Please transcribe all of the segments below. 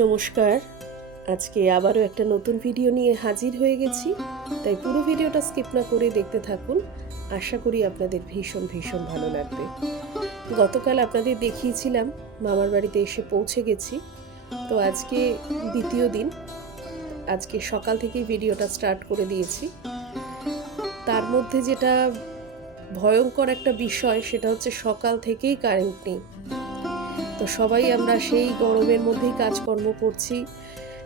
নমস্কার। আজকে আবারও একটা নতুন ভিডিও নিয়ে হাজির হয়ে গেছি। তাই পুরো ভিডিওটা স্কিপ না করে দেখতে থাকুন। আশা করি আপনাদের ভীষণ ভীষণ ভালো লাগবে। গতকাল আপনাদের দেখিয়েছিলাম, মামার বাড়িতে এসে পৌঁছে গেছি। তো আজকে দ্বিতীয় দিন। আজকে সকাল থেকেই ভিডিওটা স্টার্ট করে দিয়েছি। তার মধ্যে যেটা ভয়ঙ্কর একটা বিষয়, সেটা হচ্ছে সকাল থেকেই কারেন্ট নেই। তো সবাই আমরা সেই গরমের মধ্যেই কাজকর্ম করছি।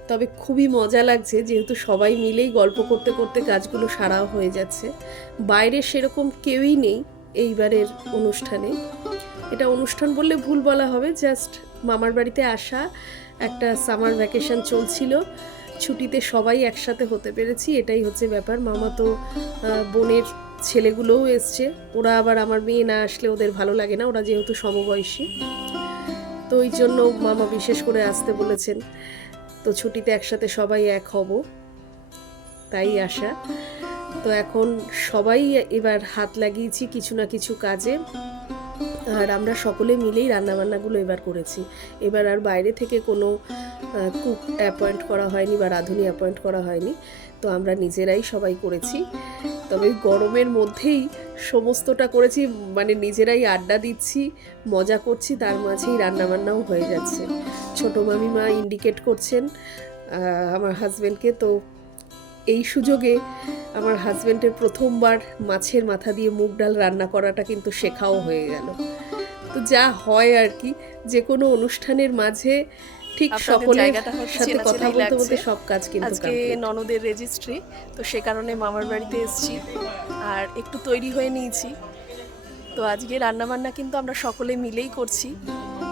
তবে খুবই মজা লাগছে যেহেতু সবাই মিলেই গল্প করতে করতে কাজগুলো সারাও হয়ে যাচ্ছে। বাইরে সেরকম কেউই নেই এইবারের অনুষ্ঠানে। এটা অনুষ্ঠান বললে ভুল বলা হবে, জাস্ট মামার বাড়িতে আসা, একটা সামার ভ্যাকেশন চলছিল। ছুটিতে সবাই একসাথে হতে পেরেছি, এটাই হচ্ছে ব্যাপার। মামা তো বোনের ছেলেগুলোও এসছে। ওরা আবার আমার মেয়ে না আসলে ওদের ভালো লাগে না, ওরা যেহেতু সমবয়সী। তো ওই জন্য মামা বিশেষ করে আসতে বলেছেন। তো ছুটিতে একসাথে সবাই এক হব। তাই আসা তো এখন সবাই এবার হাত লাগিয়েছি কিছু না কিছু কাজে। আর আমরা সকলে মিলেই রান্নাবান্নাগুলো এবার করেছি। এবার আর বাইরে থেকে কোনো কুক অ্যাপয়েন্ট করা হয়নি বা রাঁধুনি অ্যাপয়েন্ট করা হয়নি। তো আমরা নিজেরাই সবাই করেছি। তবে গরমের মধ্যেই সমস্তটা করেছি মানে নিজেরাই আড্ডা দিচ্ছি, মজা করছি, তার মাঝেই রান্নাবান্নাও হয়ে যাচ্ছে। ছোট মামিমা ইন্ডিকেট করছেন আমার হাজব্যান্ডকে তো এই সুযোগে আমার হাজব্যান্ডের প্রথমবার মাছের মাথা দিয়ে মুগ ডাল রান্না করাটা কিন্তু শেখাও হয়ে গেল। তো যা হয় আর কি যে কোনো অনুষ্ঠানের মাঝে ঠিক সকলের সাথে কথা বলতে বলতে সব কাজ কিন্তু আজকে ননদের রেজিস্ট্রি তো সে কারণে মামার বাড়িতে এসেছি। আর একটু তৈরি হয়ে নিয়েছি। তো আজকে রান্না বান্না কিন্তু আমরা সকলে মিলেই করছি।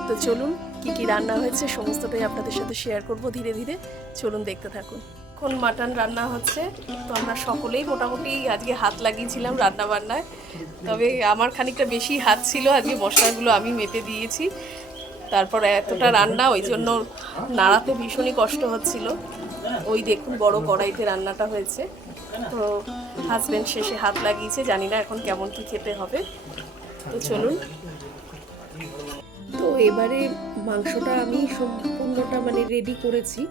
তো চলুন কি কি রান্না হয়েছে সমস্তটাই আপনাদের সাথে শেয়ার করব ধীরে ধীরে। চলুন দেখতে থাকুন। এখন মাটন রান্না হচ্ছে তো আমরা সকলেই মোটামুটি আজকে হাত লাগিয়েছিলাম রান্না বান্নায় তবে আমার খানিকটা বেশি হাত ছিল আজকে মশলাগুলো আমি মেপে দিয়েছি। তারপর এতটা রান্না, ওই জন্য নাড়াতে ভীষণই কষ্ট হচ্ছিল। ওই দেখুন বড় কড়াইতে রান্নাটা হয়েছে। তো হাজব্যান্ড শেষে হাত লাগিয়েছে, জানি না এখন কেমন কি খেতে হবে। তো চলুন। তো এবারে মাংসটা আমি সম্পূর্ণটা মানে রেডি করেছি।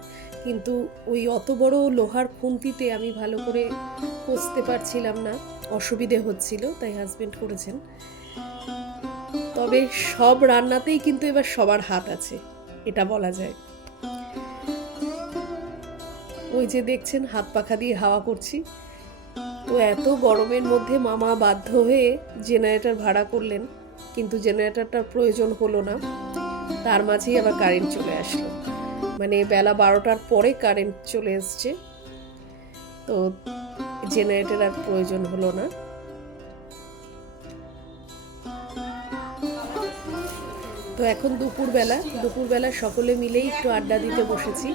কিন্তু ওই অত বড় লোহার খুন্তিতে আমি ভালো করে কষতে পারছিলাম না। অসুবিধে হচ্ছিল, তাই হাজব্যান্ড করেছেন। তবে সব রান্নাতেই কিন্তু এবার সবার হাত আছে, এটা বলা যায়। ওই যে দেখছেন, হাত পাখা দিয়ে হাওয়া করছি। তো এত গরমের মধ্যে মামা বাধ্য হয়ে জেনারেটর ভাড়া করলেন, কিন্তু জেনারেটরটার প্রয়োজন হলো না। তার মাঝেই আবার কারেন্ট চলে আসলো। মানে বেলা বারোটার পরে কারেন্ট চলে এসছে। তো জেনারেটর আর প্রয়োজন হলো না। তো এখন দুপুরবেলা দুপুরবেলা সকলে মিলেই একটু আড্ডা দিতে বসেছি।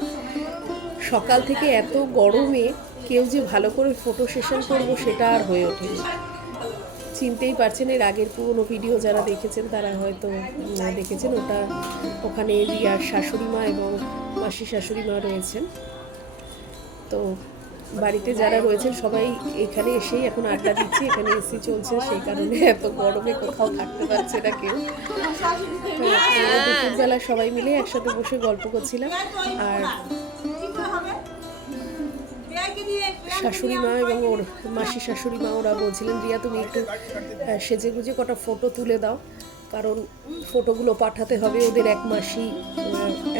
সকাল থেকে এত গরমে কেউ যে ভালো করে ফটো সেশন করব সেটা আর হয়ে ওঠেনি। চিনতেই পারছেন এর আগের পুরনো ভিডিও যারা দেখেছেন, তারা হয়তো দেখেছেন। ওটা ওখানে রিয়ার শাশুড়ি মা এবং মাসি শাশুড়ি মা রয়েছেন। তো বাড়িতে যারা রয়েছেন, সবাই এখানে এসেই এখন আড্ডা দিচ্ছি। এখানে এসি চলছে, সেই কারণে এত গরমে কোথাও থাকতে পারছে না কেউ। দুপুরবেলা সবাই মিলে একসাথে বসে গল্প করছিলাম। আর শাশুড়ি মা এবং ওর মাসি শাশুড়ি মা, ওরা বলছিলেন, রিয়া, তুমি একটু সেজে গুজে কটা ফটো তুলে দাও। কারণ ফটোগুলো পাঠাতে হবে, ওদের এক মাসি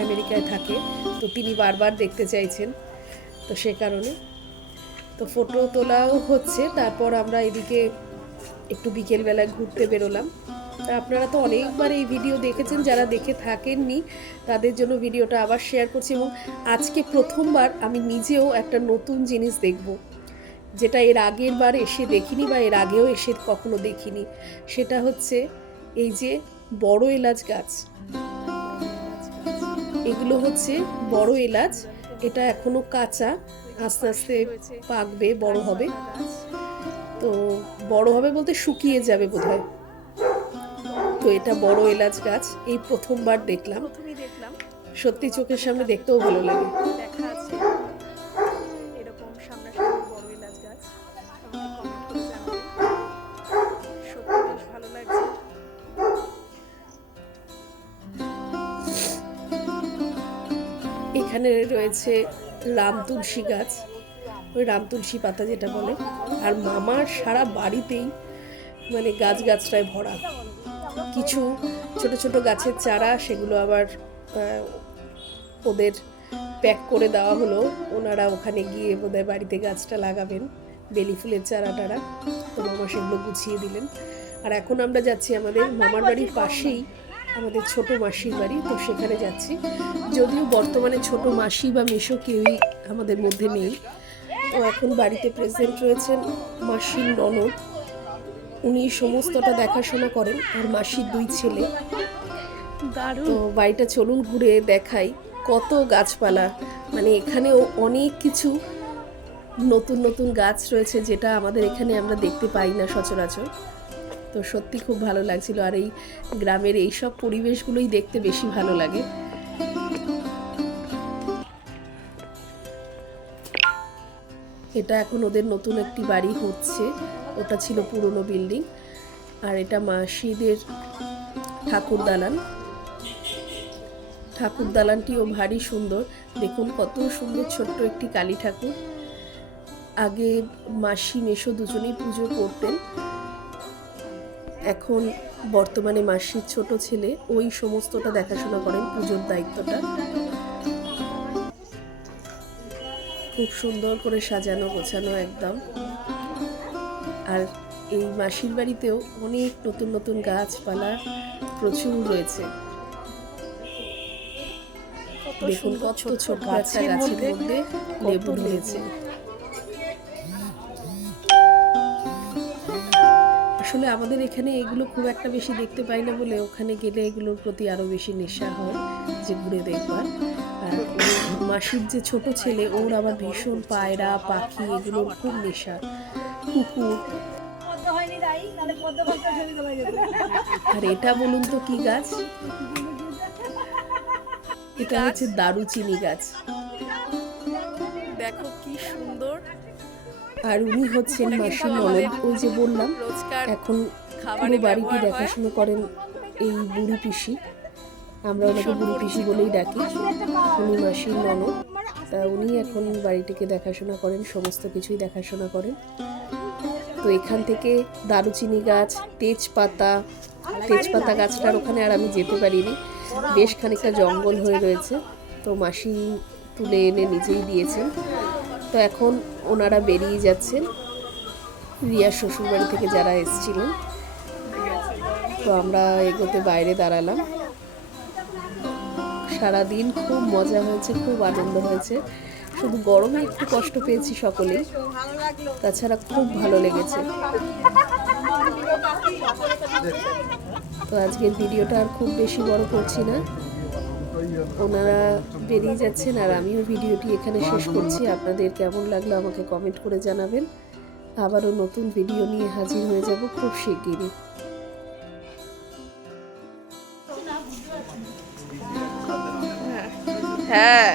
আমেরিকায় থাকে। তো তিনি বারবার দেখতে চাইছেন। তো সে কারণে তো ফটো তোলাও হচ্ছে, তারপর আমরা এদিকে একটু বিকেলবেলায় ঘুরতে বেরোলাম। আপনারা তো অনেকবার এই ভিডিও দেখেছেন, যারা দেখে থাকেননি, তাদের জন্য ভিডিওটা আবার শেয়ার করছি এবং আজকে প্রথমবার আমি নিজেও একটা নতুন জিনিস দেখব, যেটা এর আগের বার এসে দেখিনি বা এর আগেও এসে কখনো দেখিনি। সেটা হচ্ছে এই যে বড় এলাচ গাছ। এগুলো হচ্ছে বড় এলাচ এটা এখনও কাঁচা আস্তে আস্তে পাকবে বড় হবে। তো বড় হবে বলতে শুকিয়ে যাবে বোধহয়। তো এটা বড় এলাচ গাছ এই প্রথমবার দেখলাম। দেখলাম। সত্যি চোখের সামনে দেখতেও ভালো লাগে। এখানে রয়েছে রাম তুলসী গাছ। ওই রাম তুলসী পাতা যেটা বলে। আর মামার সারা বাড়িতেই মানে গাছ গাছটায় ভরা। কিছু ছোট ছোট গাছের চারা সেগুলো আবার ওদের প্যাক করে দেওয়া হলো। ওনারা ওখানে গিয়ে বোধহয় বাড়িতে গাছটা লাগাবেন, বেলি ফুলের চারা টারা। তো মামা সেগুলো গুছিয়ে দিলেন। আর এখন আমরা যাচ্ছি আমাদের মামার বাড়ির পাশেই আমাদের ছোট মাসির বাড়ি তো সেখানে যাচ্ছি। যদিও বর্তমানে ছোট মাসি বা মেশো কেউই আমাদের মধ্যে নেই। তো এখন বাড়িতে প্রেজেন্ট রয়েছেন মাসির ননদ। উনি সমস্তটা দেখাশোনা করেন আর মাসির দুই ছেলে। তো বাড়িটা চলুন ঘুরে দেখাই কত গাছপালা। মানে এখানেও অনেক কিছু নতুন নতুন গাছ রয়েছে যেটা আমাদের এখানে আমরা দেখতে পাই না সচরাচর। তো সত্যি খুব ভালো লাগছিল। আর এই গ্রামের এইসব পরিবেশগুলোই দেখতে বেশি ভালো লাগে। এটা এখন ওদের নতুন একটি বাড়ি হচ্ছে। ওটা ছিল পুরনো বিল্ডিং। আর এটা মাসিদের ঠাকুর দালান ঠাকুর দালানটিও ভারী সুন্দর। দেখুন কত সুন্দর ছোট্ট একটি কালী ঠাকুর। আগে মাসি মেশো দুজনেই পুজো করতেন। এখন বর্তমানে মাসির ছোট ছেলে ওই সমস্তটা দেখাশোনা করেন পুজোর দায়িত্বটা। খুব সুন্দর করে সাজানো গোছানো একদম। আর এই মাসির বাড়িতেও অনেক নতুন নতুন গাছপালা প্রচুর রয়েছে। দেখুন কত ছোট একটা গাছের মধ্যে লেবু লেবু। আসলে আমাদের এখানে এগুলো খুব একটা বেশি দেখতে পাই না বলে ওখানে গেলে এগুলোর প্রতি আরও বেশি নেশা হয়, যে ঘুরে দেখবার। মাসির যে ছোট ছেলে, ওর আবার ভীষণ পায়রা, পাখি, এগুলোর খুব নেশা। কুকুর। আর এটা বলুন তো কি গাছ? এটা হচ্ছে দারুচিনি গাছ। দেখো কি সুন্দর আর উনি হচ্ছেন মাসির ননদ। ওই যে বললাম এখন পুরো বাড়িটি দেখাশুনো করেন এই বুড়ি পিসি। আমরা ওনাকে বুড়ি পিসি বলেই ডাকি। উনি মাসির ননদ। তা উনি এখন বাড়িটিকে দেখাশোনা করেন সমস্ত কিছুই দেখাশোনা করেন। তো এখান থেকে দারুচিনি গাছ তেজপাতা তেজপাতা গাছটার ওখানে আর আমি যেতে পারিনি। বেশ খানিকটা জঙ্গল হয়ে রয়েছে। তো মাসি তুলে এনে নিজেই দিয়েছেন। তো এখন ওনারা বেরিয়ে যাচ্ছেন। রিয়ার শ্বশুরবাড়ি থেকে যারা এসেছিলেন। তো আমরা এগোতে বাইরে দাঁড়ালাম। সারাদিন খুব মজা হয়েছে, খুব আনন্দ হয়েছে। শুধু গরমে একটু কষ্ট পেয়েছি সকলেই। তাছাড়া খুব ভালো লেগেছে। তো আজকের ভিডিওটা আর খুব বেশি বড় করছি না। ওনারা বেরিয়ে যাচ্ছেন আর আমিও ভিডিওটি এখানে শেষ করছি। আপনাদের কেমন লাগল আমাকে কমেন্ট করে জানাবেন। আবারও নতুন ভিডিও নিয়ে হাজির হয়ে যাব খুব শিগগিরই। হ্যাঁ।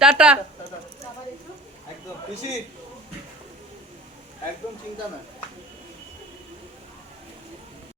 টাটা। একদম একদম চিন্তা না